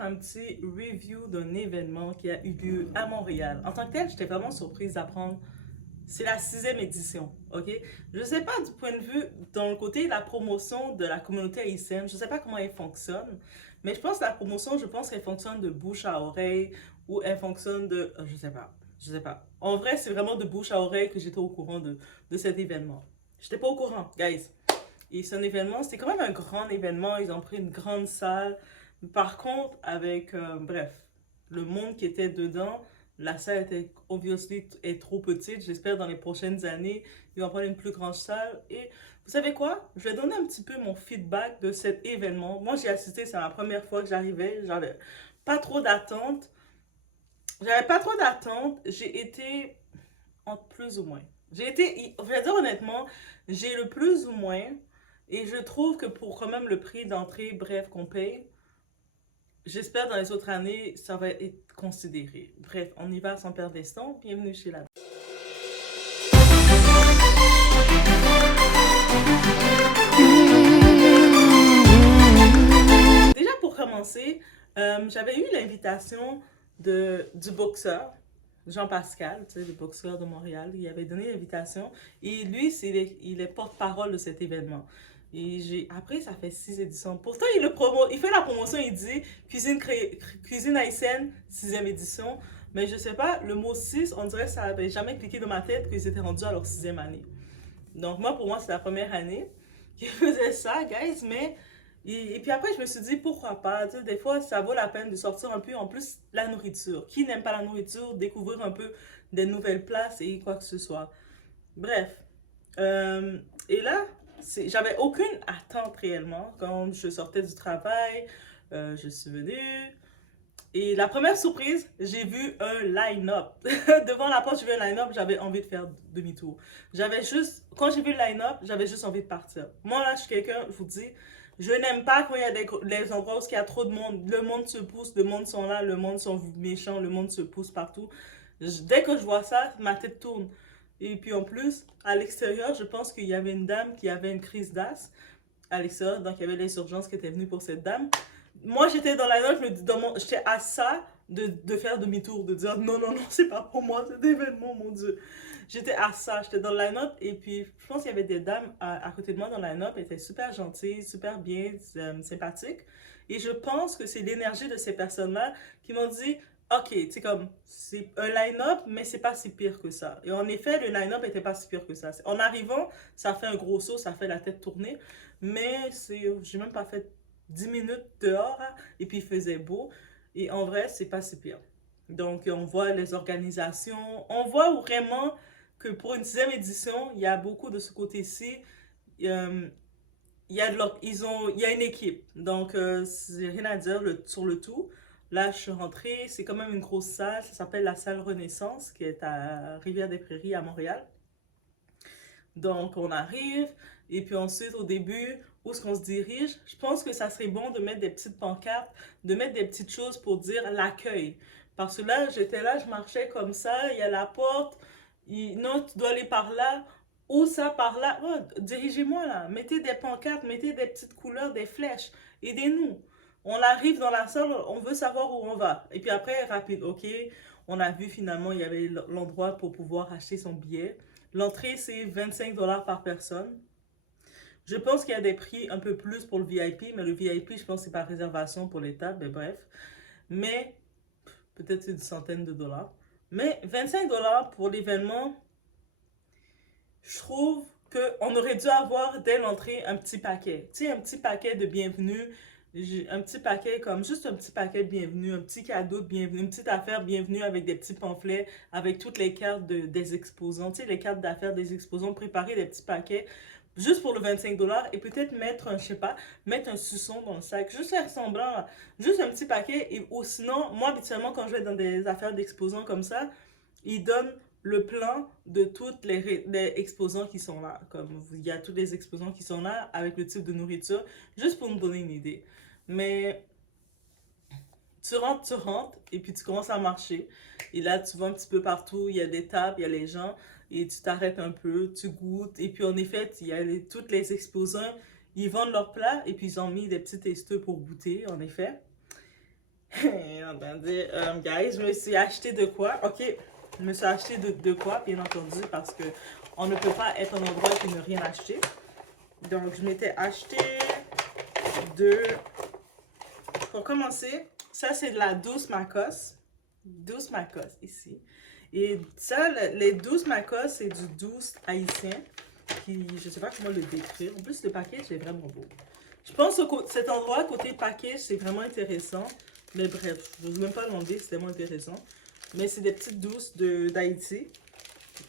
faire un petit review d'un événement qui a eu lieu à Montréal. En tant que tel, j'étais vraiment surprise d'apprendre. C'est la sixième édition, ok? Je sais pas du point de vue, dans le côté la promotion de la communauté haïtienne, je sais pas comment elle fonctionne, mais je pense que la promotion, je pense qu'elle fonctionne de bouche à oreille ou elle fonctionne de, je sais pas, je sais pas. En vrai, c'est vraiment de bouche à oreille que j'étais au courant de cet événement. J'étais pas au courant, guys. Et c'est un événement, c'était quand même un grand événement. Ils ont pris une grande salle. Par contre, avec, bref, le monde qui était dedans, la salle était obviously est trop petite. J'espère dans les prochaines années, ils vont prendre une plus grande salle. Et vous savez quoi? Je vais donner un petit peu mon feedback de cet événement. Moi, j'ai assisté, c'est la première fois que j'arrivais. J'avais pas trop d'attente. J'avais pas trop d'attente. J'ai été entre plus ou moins. J'ai été, je vais dire honnêtement, j'ai le plus ou moins, et je trouve que pour quand même le prix d'entrée, bref, qu'on paye, j'espère dans les autres années, ça va être considéré. Bref, on y va sans perdre des temps. Bienvenue chez la... Déjà pour commencer, j'avais eu l'invitation du boxeur, Jean-Pascal, tu sais, le boxeur de Montréal. Il avait donné l'invitation et lui, il est porte-parole de cet événement. Et après, ça fait 6 éditions. Pourtant, il fait la promotion, il dit cuisine haïtienne, sixième édition. Mais je sais pas, le mot 6, on dirait que ça n'avait jamais cliqué dans ma tête qu'ils étaient rendus à leur sixième année. Donc moi, pour moi, c'est la première année qu'ils faisaient ça, guys. Mais et puis après, je me suis dit, pourquoi pas? Tu sais, des fois, ça vaut la peine de sortir un peu. En plus, la nourriture. Qui n'aime pas la nourriture? Découvrir un peu des nouvelles places et quoi que ce soit. Bref. Euh, et là, j'avais aucune attente réellement. Quand je sortais du travail, je suis venue. Et la première surprise, j'ai vu un line-up. Devant la porte, j'ai vu un line-up, j'avais envie de faire demi-tour. Quand j'ai vu le line-up, j'avais juste envie de partir. Moi, là, je suis quelqu'un, je vous dis, je n'aime pas quand il y a des endroits où il y a trop de monde. Le monde se pousse, le monde sont là, le monde sont méchants, le monde se pousse partout. Dès que je vois ça, ma tête tourne. Et puis en plus, à l'extérieur, je pense qu'il y avait une dame qui avait une crise d'asthme à l'extérieur, donc il y avait les urgences qui étaient venues pour cette dame. Moi, j'étais dans la note, j'étais à ça de faire demi-tour, de dire non, non, non, c'est pas pour moi cet événement, mon Dieu. J'étais à ça, j'étais dans la note et puis je pense qu'il y avait des dames à côté de moi dans la note, elles étaient super gentilles, super bien, sympathiques. Et je pense que c'est l'énergie de ces personnes-là qui m'ont dit, ok, c'est comme, c'est un line-up, mais c'est pas si pire que ça. Et en effet, le line-up était pas si pire que ça. En arrivant, ça fait un gros saut, ça fait la tête tourner, mais j'ai même pas fait 10 minutes dehors, hein, et puis il faisait beau. Et en vrai, c'est pas si pire. Donc, on voit les organisations, on voit vraiment que pour une sixième édition, il y a beaucoup de ce côté-ci. Euh, il y a une équipe. Donc, c'est rien à dire sur le tout. Là, je suis rentrée, c'est quand même une grosse salle. Ça s'appelle la salle Renaissance, qui est à Rivière-des-Prairies, à Montréal. Donc, on arrive, et puis ensuite, au début, où est-ce qu'on se dirige? Je pense que ça serait bon de mettre des petites pancartes, de mettre des petites choses pour dire l'accueil. Parce que là, j'étais là, je marchais comme ça, il y a la porte, non, tu dois aller par là, ou ça par là. Oh, dirigez-moi là, mettez des pancartes, mettez des petites couleurs, des flèches, aidez-nous. On arrive dans la salle, on veut savoir où on va. Et puis après, rapide, ok, on a vu finalement, il y avait l'endroit pour pouvoir acheter son billet. L'entrée, c'est 25 $ par personne. Je pense qu'il y a des prix un peu plus pour le VIP, mais le VIP, je pense que c'est par réservation pour les tables, mais bref. Mais peut-être une centaine de dollars. Mais 25 $ pour l'événement, je trouve qu'on aurait dû avoir dès l'entrée un petit paquet. Tu sais, un petit paquet de bienvenue, un petit paquet comme juste un petit paquet de bienvenue, un petit cadeau de bienvenue, une petite affaire bienvenue avec des petits pamphlets, avec toutes les cartes des exposants, tu sais, les cartes d'affaires des exposants, préparer des petits paquets juste pour le 25 $ et peut-être mettre un, je sais pas, mettre un suçon dans le sac, juste faire semblant, juste un petit paquet. Ou sinon, moi, habituellement, quand je vais dans des affaires d'exposants comme ça, ils donnent le plan de toutes les exposants qui sont là. Comme il y a tous les exposants qui sont là avec le type de nourriture, juste pour nous donner une idée. Mais tu rentres, et puis tu commences à marcher. Et là, tu vois un petit peu partout, il y a des tables, il y a les gens, et tu t'arrêtes un peu, tu goûtes. Et puis en effet, il y a tous les exposants, ils vendent leurs plats, et puis ils ont mis des petits testeux pour goûter, en effet. attendez, guys, je me suis acheté de quoi? Ok, je me suis acheté de quoi, bien entendu, parce que on ne peut pas être en endroit et ne rien acheter. Donc, je m'étais acheté de... Pour commencer, ça, c'est de la douce Macos. Douce Macos, ici. Et ça, les douces Macos, c'est du douce haïtien. Qui, je sais pas comment le décrire. En plus, le package est vraiment beau. Je pense que cet endroit, côté package, c'est vraiment intéressant. Mais bref, je ne veux même pas l'enlever, c'est tellement intéressant. Mais c'est des petites douces d'Haïti.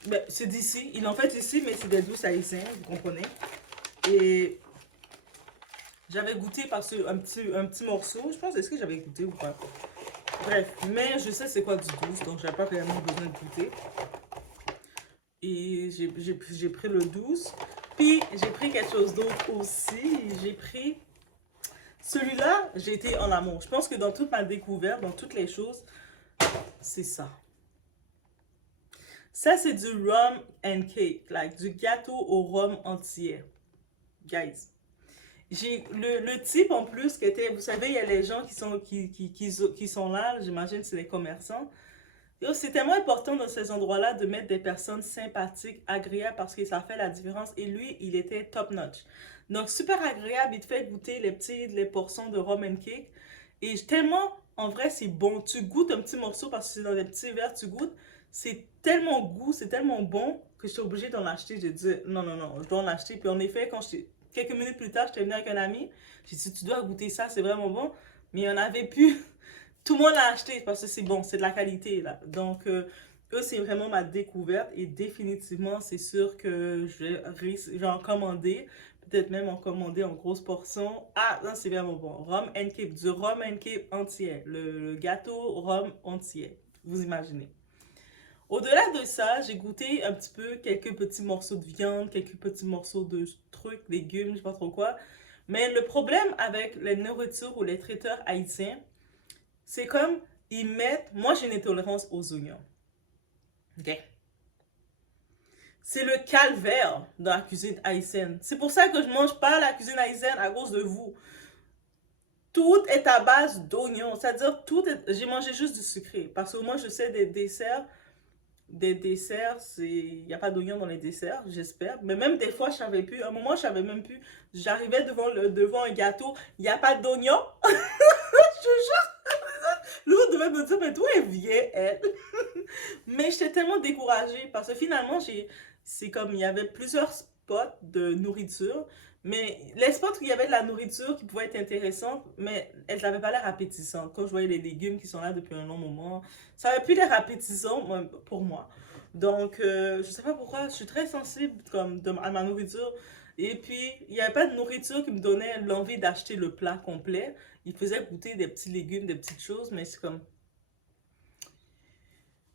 Ben, c'est d'ici. Ils l'ont fait ici, mais c'est des douces haïtiennes, vous comprenez. Et j'avais goûté parce que un petit morceau. Je pense, est-ce que j'avais goûté ou pas? Bref, mais je sais c'est quoi du douce, donc j'avais pas vraiment besoin de goûter. Et j'ai pris le douce. Puis j'ai pris quelque chose d'autre aussi. J'ai pris... Celui-là, j'ai été en amour. Je pense que dans toute ma découverte, dans toutes les choses, c'est ça. Ça, c'est du rum and cake, like, du gâteau au rhum entier. Guys. J'ai le type en plus qui était, vous savez, il y a les gens qui sont là, j'imagine c'est les commerçants. C'est tellement important dans ces endroits-là de mettre des personnes sympathiques, agréables, parce que ça fait la différence. Et lui, il était top notch. Donc, super agréable, il te fait goûter les portions de rum and cake. Et tellement, en vrai, c'est bon. Tu goûtes un petit morceau parce que c'est dans des petits verres, tu goûtes. C'est tellement goût, c'est tellement bon que je suis obligée d'en acheter. J'ai dit, non, non, non, je dois en acheter. Puis en effet, quelques minutes plus tard, j'étais venue avec un ami. J'ai dit, tu dois goûter ça, c'est vraiment bon. Mais il n'y en avait plus. Tout le monde l'a acheté parce que c'est bon, c'est de la qualité là. Donc, eux, c'est vraiment ma découverte et définitivement, c'est sûr que je vais en commander. Peut-être même en commander en grosse portion. Ah, là, c'est vraiment bon. Rhum and cake, du rhum and cake entier. Le gâteau rhum entier. Vous imaginez. Au-delà de ça, j'ai goûté un petit peu quelques petits morceaux de viande, quelques petits morceaux de trucs, légumes, je sais pas trop quoi. Mais le problème avec les nourritures ou les traiteurs haïtiens, c'est comme, ils mettent... Moi, j'ai une intolérance aux oignons. Ok? C'est le calvaire dans la cuisine haïtienne. C'est pour ça que je mange pas la cuisine haïtienne à cause de vous. Tout est à base d'oignons. C'est-à-dire, j'ai mangé juste du sucré. Parce que moi, je sais des desserts, il n'y a pas d'oignons dans les desserts, j'espère. Mais même des fois, je savais plus. À un moment, je savais même plus. J'arrivais devant un gâteau, il n'y a pas d'oignons. Je L'autre devait me dire, mais d'où elle vient, elle? Mais j'étais tellement découragée parce que finalement, c'est comme il y avait plusieurs spots de nourriture, mais les spots où il y avait de la nourriture qui pouvait être intéressante, mais elles n'avaient pas l'air appétissantes. Quand je voyais les légumes qui sont là depuis un long moment, ça n'avait plus l'air appétissant pour moi. Donc, je sais pas pourquoi, je suis très sensible à ma nourriture. Et puis, il n'y avait pas de nourriture qui me donnait l'envie d'acheter le plat complet. Il faisait goûter des petits légumes, des petites choses, mais c'est comme...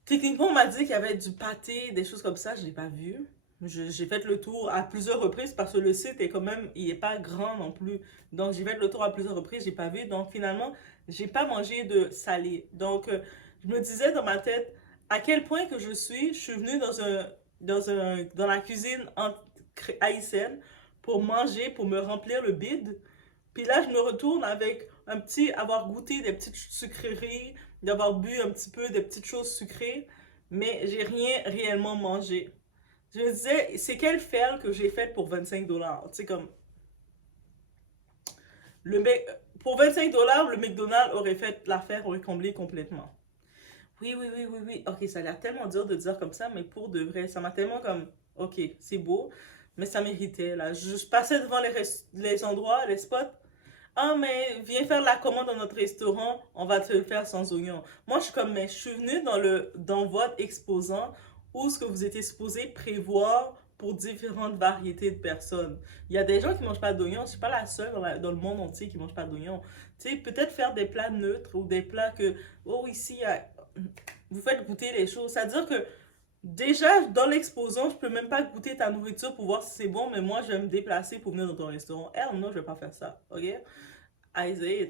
Techniquement, on m'a dit qu'il y avait du pâté, des choses comme ça, je l'ai pas vu. J'ai fait le tour à plusieurs reprises parce que le site est quand même, il est pas grand non plus. Donc, j'ai fait le tour à plusieurs reprises, j'ai pas vu. Donc, finalement, j'ai pas mangé de salé. Donc, je me disais dans ma tête à quel point que je suis venue dans la cuisine haïtienne pour manger, pour me remplir le bide. Puis là, je me retourne avec avoir goûté des petites sucreries, d'avoir bu un petit peu des petites choses sucrées, mais j'ai rien réellement mangé. Je me disais, c'est quel fer que j'ai fait pour 25 $? Tu sais, comme, le pour 25 $, le McDonald's aurait fait l'affaire, aurait comblé complètement. Oui, oui, oui, oui, oui. Ok, ça a l'air tellement dur de dire comme ça, mais pour de vrai, ça m'a tellement comme, ok, c'est beau, mais ça méritait, là. Je passais devant les endroits, les spots. Ah, mais viens faire la commande dans notre restaurant, on va te le faire sans oignon. Moi, je suis comme, mais je suis venue dans votre exposant où ce que vous étiez supposé prévoir pour différentes variétés de personnes. Il y a des gens qui mangent pas d'oignons, je suis pas la seule dans le monde entier qui mange pas d'oignons. Tu sais, peut-être faire des plats neutres ou des plats que, oh, ici, vous faites goûter les choses. C'est-à-dire que déjà, dans l'exposant, je peux même pas goûter ta nourriture pour voir si c'est bon, mais moi, je vais me déplacer pour venir dans ton restaurant. Elle, non, je vais pas faire ça, ok? Isaiah.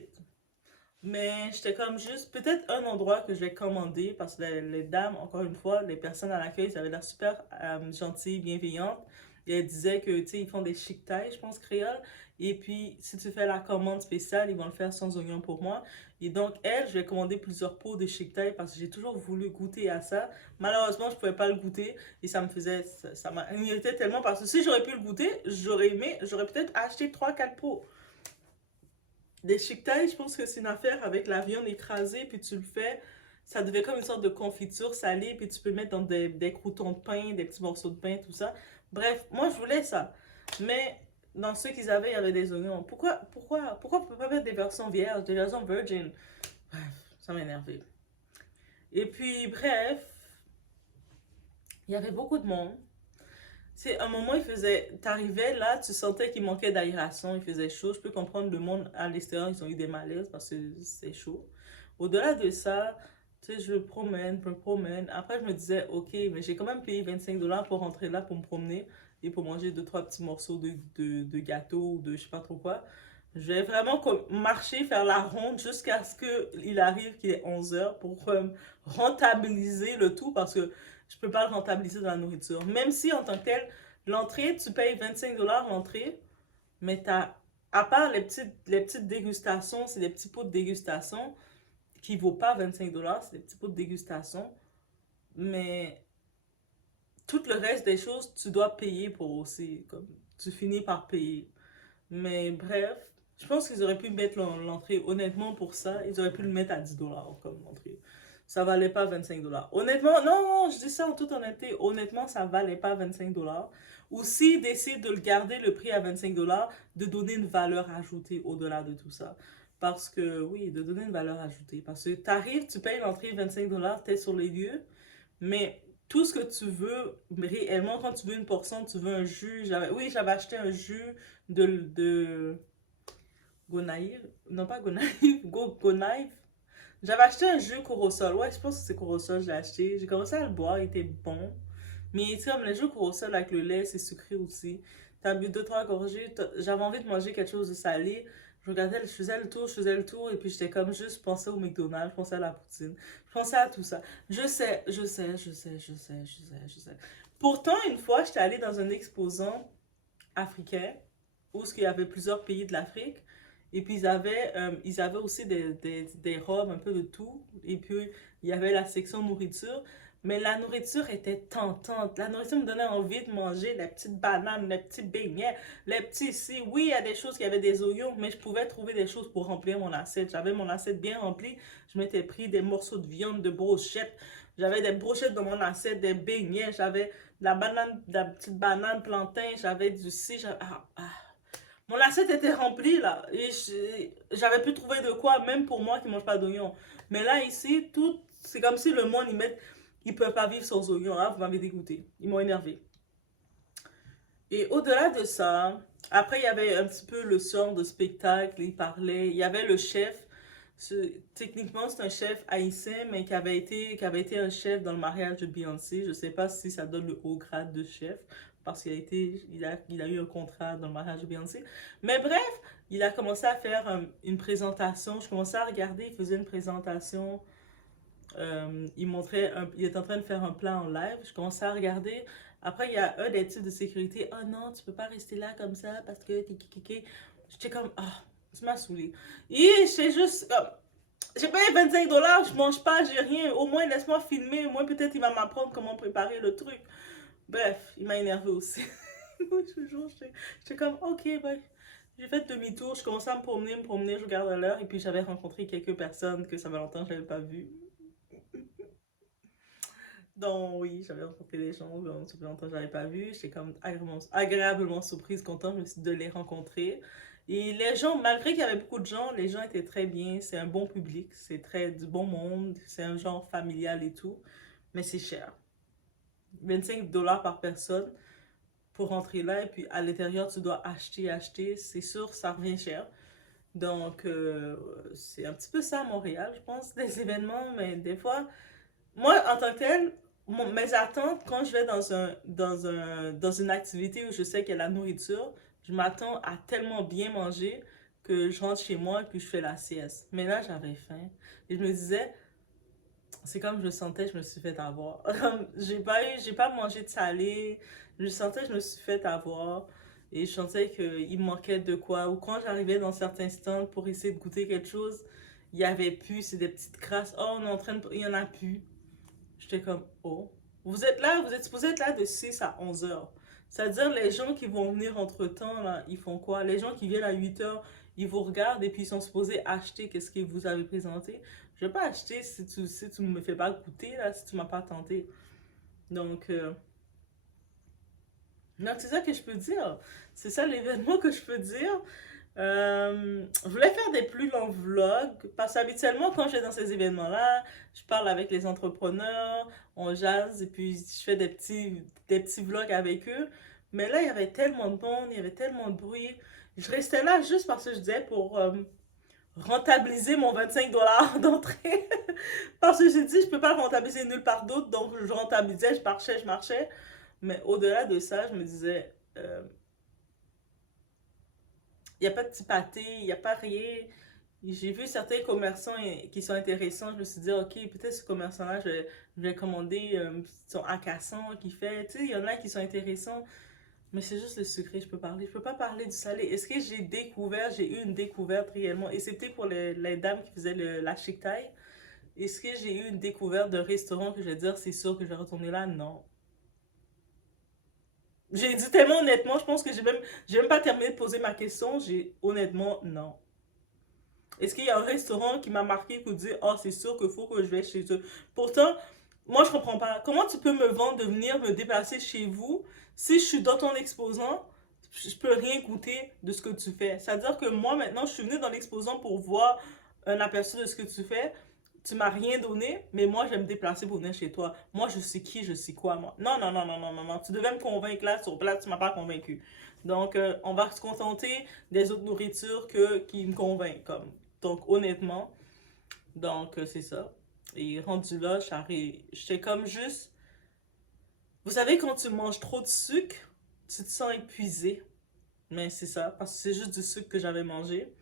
Mais j'étais comme juste, peut-être un endroit que je vais commander parce que les dames, encore une fois, les personnes à l'accueil, ça avait l'air super gentilles, bienveillantes. Et elles disaient que, tu sais, ils font des chic tailles, je pense, créoles. Et puis, si tu fais la commande spéciale, ils vont le faire sans oignon pour moi. Et donc, elle, je lui ai commandé plusieurs pots de Chic Thai parce que j'ai toujours voulu goûter à ça. Malheureusement, je pouvais pas le goûter et ça me faisait, ça m'a irrité tellement parce que si j'aurais pu le goûter, j'aurais aimé, j'aurais peut-être acheté 3 4 pots. Des Chic Thai, je pense que c'est une affaire avec la viande écrasée, puis tu le fais, ça devait comme une sorte de confiture salée, puis tu peux mettre dans des croûtons de pain, des petits morceaux de pain, tout ça. Bref, moi je voulais ça. Mais dans ceux qu'ils avaient, il y avait des oignons. Pourquoi on peut pas mettre des versions vierges, des versions virgin? Bref, ça m'a énervé. Et puis, bref, il y avait beaucoup de monde. C'est un moment, il faisait. T'arrivais là, tu sentais qu'il manquait d'aération, il faisait chaud. Je peux comprendre le monde à l'extérieur, ils ont eu des malaises parce que c'est chaud. Au-delà de ça, tu sais, je me promène, je me promène. Après, je me disais, ok, mais j'ai quand même payé 25 $ pour rentrer là, pour me promener et pour manger 2 3 petits morceaux de gâteau ou de je sais pas trop quoi. Je vais vraiment marcher, faire la ronde jusqu'à ce qu'il arrive qu'il est 11 h pour rentabiliser le tout parce que je peux pas le rentabiliser dans la nourriture. Même si en tant que tel, l'entrée, tu payes 25 $ l'entrée, mais t'as, à part les petites dégustations, c'est des petits pots de dégustation qui ne vaut pas 25 $, c'est des petits pots de dégustation. Mais tout le reste des choses, tu dois payer pour aussi. Comme, tu finis par payer. Mais bref, je pense qu'ils auraient pu mettre l'entrée, honnêtement, pour ça, ils auraient pu le mettre à 10 $ comme l'entrée. Ça valait pas 25 $. Honnêtement, non, non, je dis ça en toute honnêteté, honnêtement, ça valait pas 25 $. Ou s'ils décident de le garder le prix à 25 $, de donner une valeur ajoutée au-delà de tout ça. Parce que, oui, de donner une valeur ajoutée. Parce que tu arrives, tu payes l'entrée 25 $, tu es sur les lieux, mais tout ce que tu veux, réellement, quand tu veux une portion, tu veux un jus. Oui, j'avais acheté un jus de Gonaïve. Non, pas Gonaïve, Gonaïve. J'avais acheté un jus Corosol. Ouais, je pense que c'est Corosol, je l'ai acheté. J'ai commencé à le boire, il était bon. Mais c'est comme le jus Corosol avec le lait, c'est sucré aussi. T'as bu 2 3 gorgées. J'avais envie de manger quelque chose de salé. Je regardais, je faisais le tour, et puis j'étais comme juste pensais au McDonald's, je pensais à la poutine, je pensais à tout ça. Je sais. Pourtant, une fois, j'étais allée dans un exposant africain où il y avait plusieurs pays de l'Afrique. Et puis ils avaient aussi des robes, un peu de tout. Et puis il y avait la section nourriture. Mais la nourriture était tentante. La nourriture me donnait envie de manger les petites bananes, les petits beignets, les petits ici. Oui, il y a des choses qui avaient des oignons, mais je pouvais trouver des choses pour remplir mon assiette. J'avais mon assiette bien remplie. Je m'étais pris des morceaux de viande, de brochettes. J'avais des brochettes dans mon assiette, des beignets. J'avais la petite banane plantain. J'avais du ci. Mon assiette était remplie là. Et j'avais pu trouver de quoi, même pour moi qui ne mange pas d'oignons. Mais là, ici, tout, c'est comme si le monde, ils ne peuvent pas vivre sans oignons. Là, vous m'avez dégoûté. Ils m'ont énervé. Et au-delà de ça, après, il y avait un petit peu le genre de spectacle. Il parlait. Il y avait le chef. Techniquement, c'est un chef haïtien, mais qui avait été un chef dans le mariage de Beyoncé. Je ne sais pas si ça donne le haut grade de chef, parce qu'il a eu un contrat dans le mariage de Beyoncé. Mais bref, il a commencé à faire une présentation. Je commençais à regarder, il faisait une présentation. Il est en train de faire un plan en live. Je commençais à regarder. Après, il y a un des types de sécurité. Oh non, tu peux pas rester là comme ça parce que j'étais comme, ah, tu m'as saoulé. Et c'est juste, j'ai payé 25 $, je mange pas, j'ai rien. Au moins, laisse-moi filmer. Au moins, peut-être il va m'apprendre comment préparer le truc. Bref, il m'a énervé aussi. Je te jure, j'étais comme, ok, ouais. J'ai fait demi-tour, je commençais à me promener, je regarde à l'heure, et puis j'avais rencontré quelques personnes que ça fait longtemps que je n'avais pas vues. Donc oui, j'avais rencontré des gens que ça fait longtemps que je n'avais pas vu. J'étais comme agréablement surprise, contente de les rencontrer. Et les gens, malgré qu'il y avait beaucoup de gens, les gens étaient très bien. C'est un bon public, c'est très du bon monde, c'est un genre familial et tout. Mais c'est cher. 25 $ par personne pour rentrer là. Et puis à l'intérieur, tu dois acheter. C'est sûr, ça revient cher. Donc, c'est un petit peu ça à Montréal, je pense, des événements. Mais des fois, moi, en tant que tel, mes attentes, quand je vais dans une activité où je sais qu'il y a la nourriture, je m'attends à tellement bien manger que je rentre chez moi et puis je fais la sieste. Mais là, j'avais faim. Et je me disais, c'est comme je sentais, je me suis fait avoir. J'ai pas mangé de salé. Je sentais, je me suis fait avoir. Et je sentais qu'il me manquait de quoi. Ou quand j'arrivais dans certains stands pour essayer de goûter quelque chose, il y avait plus, c'est des petites crasses. Oh, on est en train de... Il y en a plus. J'étais comme, oh. Vous êtes là, vous êtes supposé être là de 6 à 11 heures. C'est-à-dire, les gens qui vont venir entre-temps, là, ils font quoi? Les gens qui viennent à 8 heures, ils vous regardent et puis ils sont supposés acheter qu'est-ce que vous avez présenté. Je vais pas acheter si tu me fais pas goûter, là, si tu m'as pas tenté. Donc, donc c'est ça que je peux dire. C'est ça l'événement que je peux dire. Je voulais faire des plus longs vlogs parce qu'habituellement, quand je vais dans ces événements-là, je parle avec les entrepreneurs, on jase et puis je fais des petits vlogs avec eux. Mais là, il y avait tellement de monde, il y avait tellement de bruit. Je restais là juste parce que je disais pour rentabiliser mon 25 $ d'entrée. Parce que j'ai dit, je peux pas le rentabiliser nulle part d'autre, donc je rentabilisais, je marchais. Mais au-delà de ça, je me disais, il n'y a pas de petit pâté, il n'y a pas rien. J'ai vu certains commerçants qui sont intéressants. Je me suis dit, ok, peut-être ce commerçant-là, je vais commander son accassant qui fait. Tu sais, il y en a qui sont intéressants. Mais c'est juste le secret, je peux parler. Je peux pas parler du salé. Est-ce que j'ai eu une découverte réellement? Et c'était pour les dames qui faisaient la chic taille. Est-ce que j'ai eu une découverte d'un restaurant que je vais dire, c'est sûr que je vais retourner là? Non. J'ai dit tellement honnêtement, je pense que j'ai même pas terminé de poser ma question. J'ai honnêtement, non. Est-ce qu'il y a un restaurant qui m'a marqué pour dire, oh, c'est sûr qu'il faut que je vais chez eux? Pourtant, moi, je comprends pas. Comment tu peux me vendre de venir me déplacer chez vous si je suis dans ton exposant, je peux rien goûter de ce que tu fais? C'est-à-dire que moi, maintenant, je suis venue dans l'exposant pour voir un aperçu de ce que tu fais. Tu m'as rien donné, mais moi, je vais me déplacer pour venir chez toi. Moi, je sais qui, je sais quoi, moi. Non, non, non, non, non, non, non. Tu devais me convaincre là, sur place, tu m'as pas convaincu. Donc, on va se contenter des autres nourritures qui me convainquent, comme. Donc, honnêtement, donc c'est ça. Et rendu là, j'étais comme juste. Vous savez, quand tu manges trop de sucre, tu te sens épuisé. Mais c'est ça, parce que c'est juste du sucre que j'avais mangé.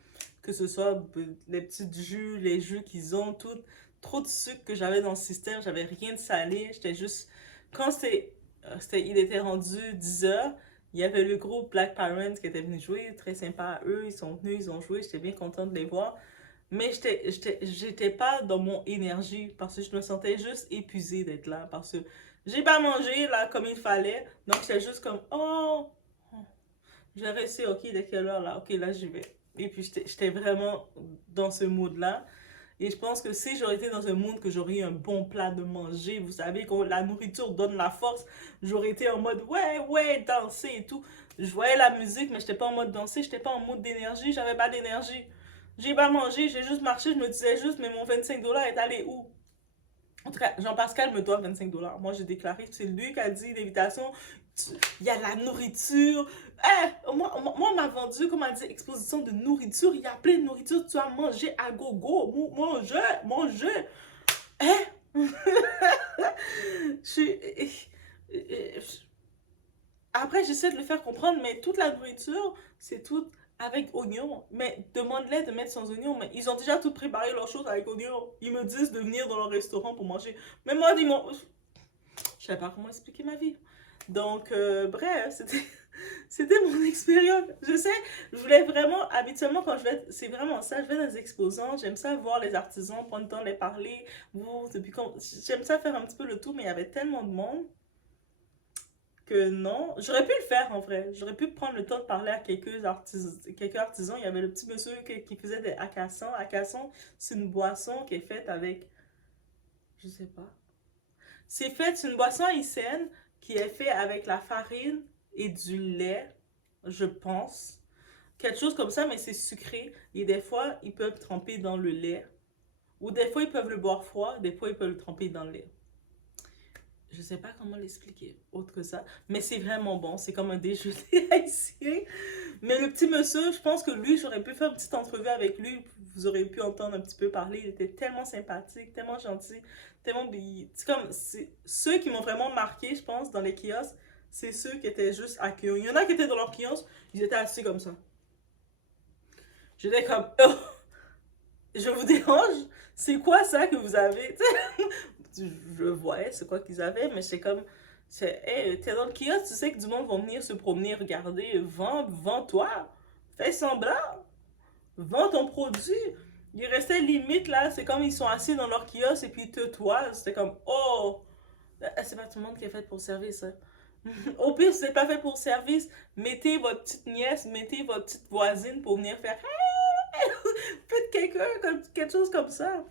Que ce soit les petits jus, les jus qu'ils ont, tout. Trop de sucre que j'avais dans le système, j'avais rien de salé. J'étais juste. Quand il était rendu 10 heures, il y avait le groupe Black Parents qui était venu jouer, très sympa. Eux, ils sont venus, ils ont joué, j'étais bien contente de les voir. Mais j'étais pas dans mon énergie parce que je me sentais juste épuisée d'être là. Parce que j'ai pas mangé là comme il fallait. Donc j'étais juste comme, oh, j'ai resté, ok, de quelle heure là? Ok, là j'y vais. Et puis j'étais vraiment dans ce mood-là. Et je pense que si j'aurais été dans un monde que j'aurais eu un bon plat de manger, vous savez, quand la nourriture donne la force, j'aurais été en mode ouais, ouais, danser et tout. Je voyais la musique, mais j'étais pas en mode danser, j'étais pas en mode d'énergie, j'avais pas d'énergie. J'ai pas mangé, j'ai juste marché, je me disais juste, mais mon 25 $ est allé où? En tout cas, Jean-Pascal me doit 25 $. Moi, j'ai déclaré, c'est lui qui a dit l'invitation. Il y a la nourriture. Moi, on m'a vendu, comme on dit, exposition de nourriture. Il y a plein de nourriture. Tu as mangé à gogo. Manger, manger. Eh? je suis. Après, j'essaie de le faire comprendre, mais toute la nourriture, c'est tout avec oignon. Mais demande-les de mettre sans oignon. Mais ils ont déjà tout préparé leurs choses avec oignon. Ils me disent de venir dans leur restaurant pour manger. Mais moi, dis-moi, je sais pas comment expliquer ma vie. Donc, bref, c'était mon expérience. Je sais, je voulais vraiment, habituellement, quand je vais, c'est vraiment ça, je vais dans les exposants, j'aime ça voir les artisans, prendre le temps de les parler. J'aime ça faire un petit peu le tour, mais il y avait tellement de monde que non. J'aurais pu le faire en vrai. J'aurais pu prendre le temps de parler à quelques artisans. Il y avait le petit monsieur qui faisait des hackathons. Hackathon, c'est une boisson qui est faite avec, je sais pas. C'est une boisson haïtienne qui est faite avec la farine et du lait, je pense. Quelque chose comme ça, mais c'est sucré. Et des fois, ils peuvent tremper dans le lait. Ou des fois, ils peuvent le boire froid. Des fois, ils peuvent le tremper dans le lait. Je sais pas comment l'expliquer autre que ça, mais c'est vraiment bon. C'est comme un déjeuner haïtien. Mais le petit monsieur, je pense que lui, j'aurais pu faire une petite entrevue avec lui. Vous aurez pu entendre un petit peu parler. Il était tellement sympathique, tellement gentil, tellement. C'est comme ceux qui m'ont vraiment marqué, je pense, dans les kiosques, c'est ceux qui étaient juste accueillants. Il y en a qui étaient dans leur kiosque, ils étaient assis comme ça. J'étais comme, oh, je vous dérange? C'est quoi ça que vous avez? Je voyais c'est quoi qu'ils avaient, mais c'est comme, hey, t'es dans le kiosque, tu sais que du monde va venir se promener, regarder, vends-toi, fais semblant, vends ton produit. Ils restaient limite là, c'est comme ils sont assis dans leur kiosque et puis ils te toisent. C'était comme, oh, c'est pas tout le monde qui est fait pour servir ça. Au pire, si c'est pas fait pour service, mettez votre petite nièce, mettez votre petite voisine pour venir faire faites quelqu'un comme quelque chose comme ça.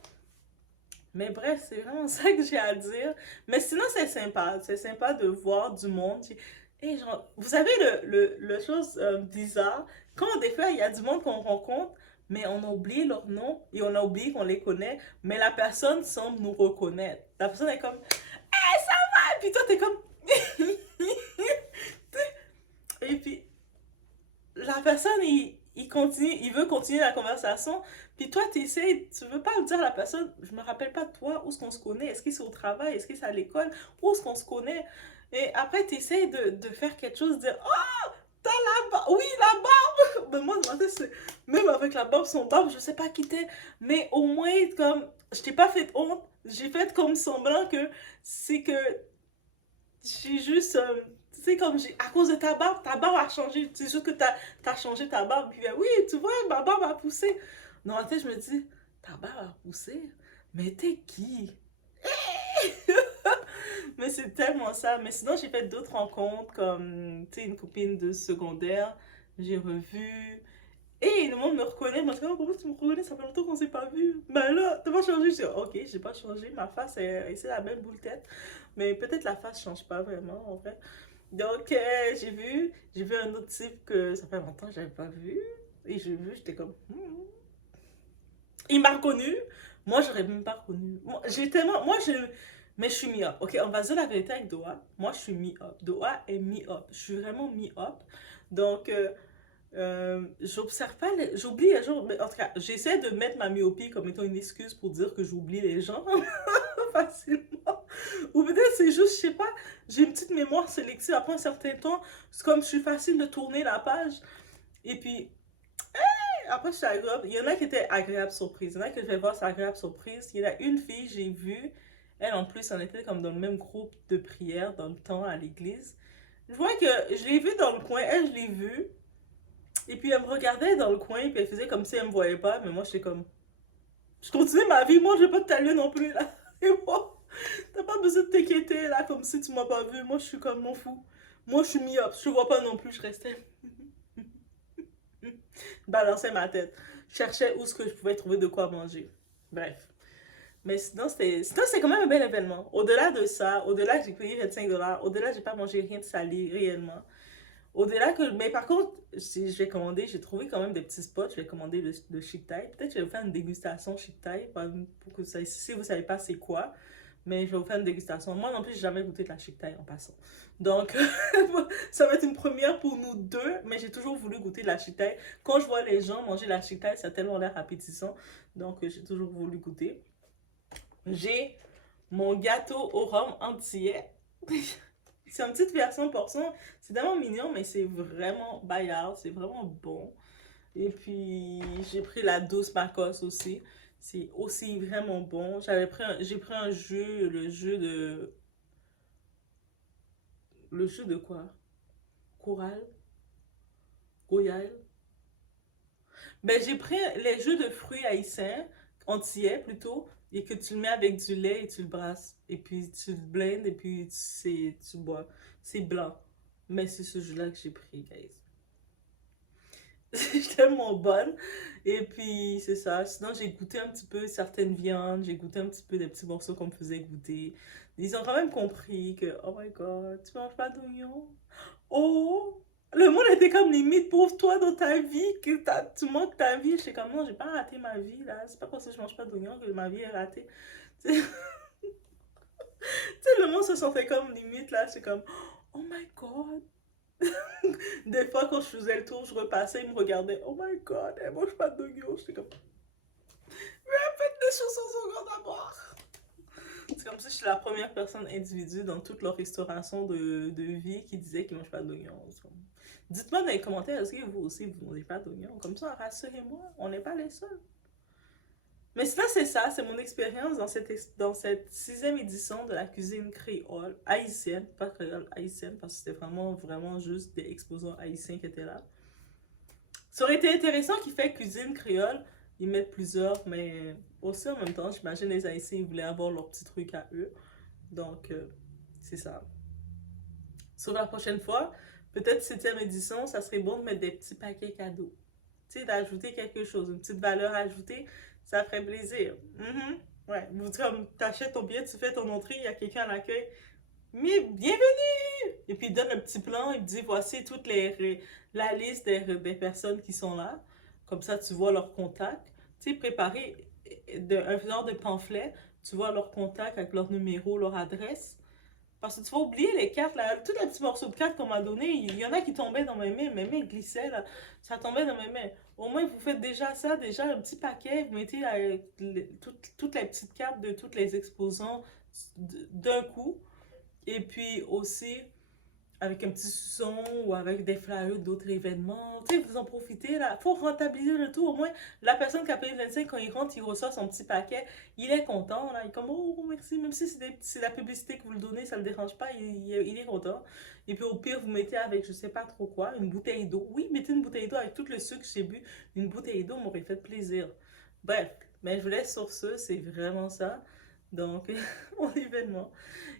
Mais bref, c'est vraiment ça que j'ai à dire. Mais sinon, c'est sympa. C'est sympa de voir du monde. Et genre, vous savez, le chose bizarre, quand des fois, il y a du monde qu'on rencontre, mais on a oublié leur nom et on a oublié qu'on les connaît, mais la personne semble nous reconnaître. La personne est comme, hey, ça va! Et puis toi, t'es comme... et puis, la personne, il continue, il veut continuer la conversation, puis toi, tu essaies, tu veux pas dire à la personne, je me rappelle pas de toi, où est-ce qu'on se connaît, est-ce que c'est au travail, est-ce que c'est à l'école, où est-ce qu'on se connaît, et après, tu essaies de faire quelque chose, de dire, oh, t'as la barbe, oui, la barbe, mais moi, même avec la barbe, son barbe, je sais pas qui t'es, mais au moins, comme, je t'ai pas fait honte, j'ai fait comme semblant que c'est que j'ai juste tu sais comme j'ai à cause de ta barbe a changé, c'est juste que t'as changé ta barbe, puis oui, tu vois, ma barbe a poussé. Dans ma tête, je me dis, ta barbe a poussé, mais t'es qui? Mais c'est tellement ça. Mais sinon, j'ai fait d'autres rencontres, comme tu sais, une copine de secondaire, j'ai revu, et le monde me reconnaît. Moi, je dis, pourquoi tu me reconnais? Ça fait longtemps qu'on s'est pas vu. Ben là, t'as pas changé? Je dis, ok, j'ai pas changé. Ma face, c'est la même boule tête. Mais peut-être la face change pas vraiment, en fait. Donc, j'ai vu un autre type que ça fait longtemps que j'avais pas vu. Et j'ai vu, j'étais comme, il m'a reconnu. Moi, j'aurais même pas reconnu. Moi, j'ai tellement. Mais je suis mi-up. Ok, on va dire la vérité avec Doha. Moi, je suis mi-up. Doha est mi-up. Je suis vraiment mi-up. Donc, j'observe pas j'oublie les gens, mais en tout cas j'essaie de mettre ma myopie comme étant une excuse pour dire que j'oublie les gens facilement, ou peut-être c'est juste, je sais pas, j'ai une petite mémoire sélective après un certain temps, c'est comme je suis facile de tourner la page, et puis après je suis agréable, il y en a qui étaient agréables surprises, il y en a que je vais voir c'est agréable surprise, il y en a une fille j'ai vue, elle en plus on était comme dans le même groupe de prière dans le temps à l'église, je vois que je l'ai vue dans le coin, elle je l'ai vue. Et puis elle me regardait dans le coin, puis elle faisait comme si elle me voyait pas, mais moi j'étais comme. Je continuais ma vie, moi je vais pas te taler non plus là. Et moi, t'as pas besoin de t'inquiéter là, comme si tu m'as pas vu. Moi je suis comme mon fou. Moi je suis mi-up, je vois pas non plus, je restais. Balançais ma tête. Je cherchais où est-ce que je pouvais trouver de quoi manger. Bref. Mais sinon, c'est quand même un bel événement. Au-delà de ça, au-delà que j'ai payé 25 $, au-delà j'ai pas mangé rien de salé réellement. Au-delà que. Mais par contre, si je vais commander, j'ai trouvé quand même des petits spots. Je vais commander le Chic Thai. Peut-être que je vais vous faire une dégustation Chic Thai. Pour que vous sachiez, si vous savez pas c'est quoi. Mais je vais vous faire une dégustation. Moi non plus, j'ai jamais goûté de la Chic Thai en passant. Donc, ça va être une première pour nous deux. Mais j'ai toujours voulu goûter de la Chic Thai. Quand je vois les gens manger de la Chic Thai, ça a tellement l'air appétissant. Donc, j'ai toujours voulu goûter. J'ai mon gâteau au rhum entier. C'est une petite version portion. C'est tellement mignon, mais c'est vraiment baillard. C'est vraiment bon. Et puis, j'ai pris la douce Marcos aussi. C'est aussi vraiment bon. J'ai pris un jeu, le jeu de. Le jeu de quoi? Coral? Goyal? Ben, j'ai pris les jeux de fruits haïtiens, entiers plutôt, et que tu le mets avec du lait et tu le brasses. Et puis, tu le blends et puis tu bois. C'est blanc. Mais c'est ce jeu-là que j'ai pris, guys. C'est tellement bonne. Et puis, c'est ça. Sinon, j'ai goûté un petit peu certaines viandes. J'ai goûté un petit peu des petits morceaux qu'on me faisait goûter. Ils ont quand même compris que, oh my god, tu manges pas d'oignons? Oh! Le monde était comme limite, pauvre toi dans ta vie, que tu manques ta vie. J'étais comme, non, j'ai pas raté ma vie, là. C'est pas parce que je mange pas d'oignons que ma vie est ratée. Tu sais, le monde se sentait comme limite, là. C'est comme, oh my god. Des fois, quand je faisais le tour, je repassais, ils me regardaient. Oh my god, elle mange pas d'oignons. J'étais comme, faites des choses sans oignons d'abord. C'est comme si je suis la première personne individu dans toute leur restauration de vie qui disait qu'ils mangent pas d'oignons. Dites-moi dans les commentaires, est-ce que vous aussi, vous ne mangez pas d'oignons? Comme ça, rassurez-moi, on n'est pas les seuls. Mais sinon, c'est ça, c'est mon expérience dans cette sixième édition de la cuisine créole, haïtienne, pas créole, haïtienne, parce que c'était vraiment, vraiment juste des exposants haïtiens qui étaient là. Ça aurait été intéressant qu'ils fassent cuisine créole ils mettent plusieurs, mais aussi en même temps, j'imagine les Haïtiens, ils voulaient avoir leur petit truc à eux. Donc, c'est ça. Sur la prochaine fois, peut-être 7e édition, ça serait bon de mettre des petits paquets cadeaux. Tu sais, d'ajouter quelque chose, une petite valeur ajoutée, ça ferait plaisir. Mhm. Ouais, vous comme t'achètes ton billet, tu fais ton entrée, il y a quelqu'un à l'accueil. Mais bienvenue! Et puis il donne un petit plan, il dit voici la liste des personnes qui sont là. Comme ça, tu vois leurs contacts. Tu sais, préparer un genre de pamphlet, tu vois leurs contacts avec leur numéro, leur adresse. Parce que tu vas oublier les cartes, là. Tous les petits morceaux de cartes qu'on m'a donné, il y en a qui tombaient dans mes mains glissaient, là. Ça tombait dans mes mains. Au moins, vous faites déjà ça, déjà un petit paquet, vous mettez toutes les petites cartes de tous les exposants d'un coup. Et puis aussi, avec un petit son ou avec des flyers d'autres événements. Tu sais, vous en profitez là. Faut rentabiliser le tout. Au moins, la personne qui a payé 25, quand il rentre, il reçoit son petit paquet. Il est content là. Il est comme, oh merci. Même si c'est la publicité que vous le donnez, ça le dérange pas. Il est content. Et puis au pire, vous mettez avec je sais pas trop quoi, une bouteille d'eau. Oui, mettez une bouteille d'eau avec tout le sucre que j'ai bu. Une bouteille d'eau m'aurait fait plaisir. Bref, mais je vous laisse sur ce. C'est vraiment ça. Donc, mon événement.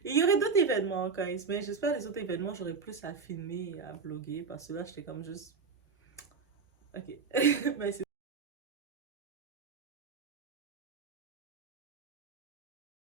Et il y aurait d'autres événements quand même, mais j'espère que les autres événements, j'aurais plus à filmer et à vlogger parce que là, j'étais comme juste. Ok. Ben, c'est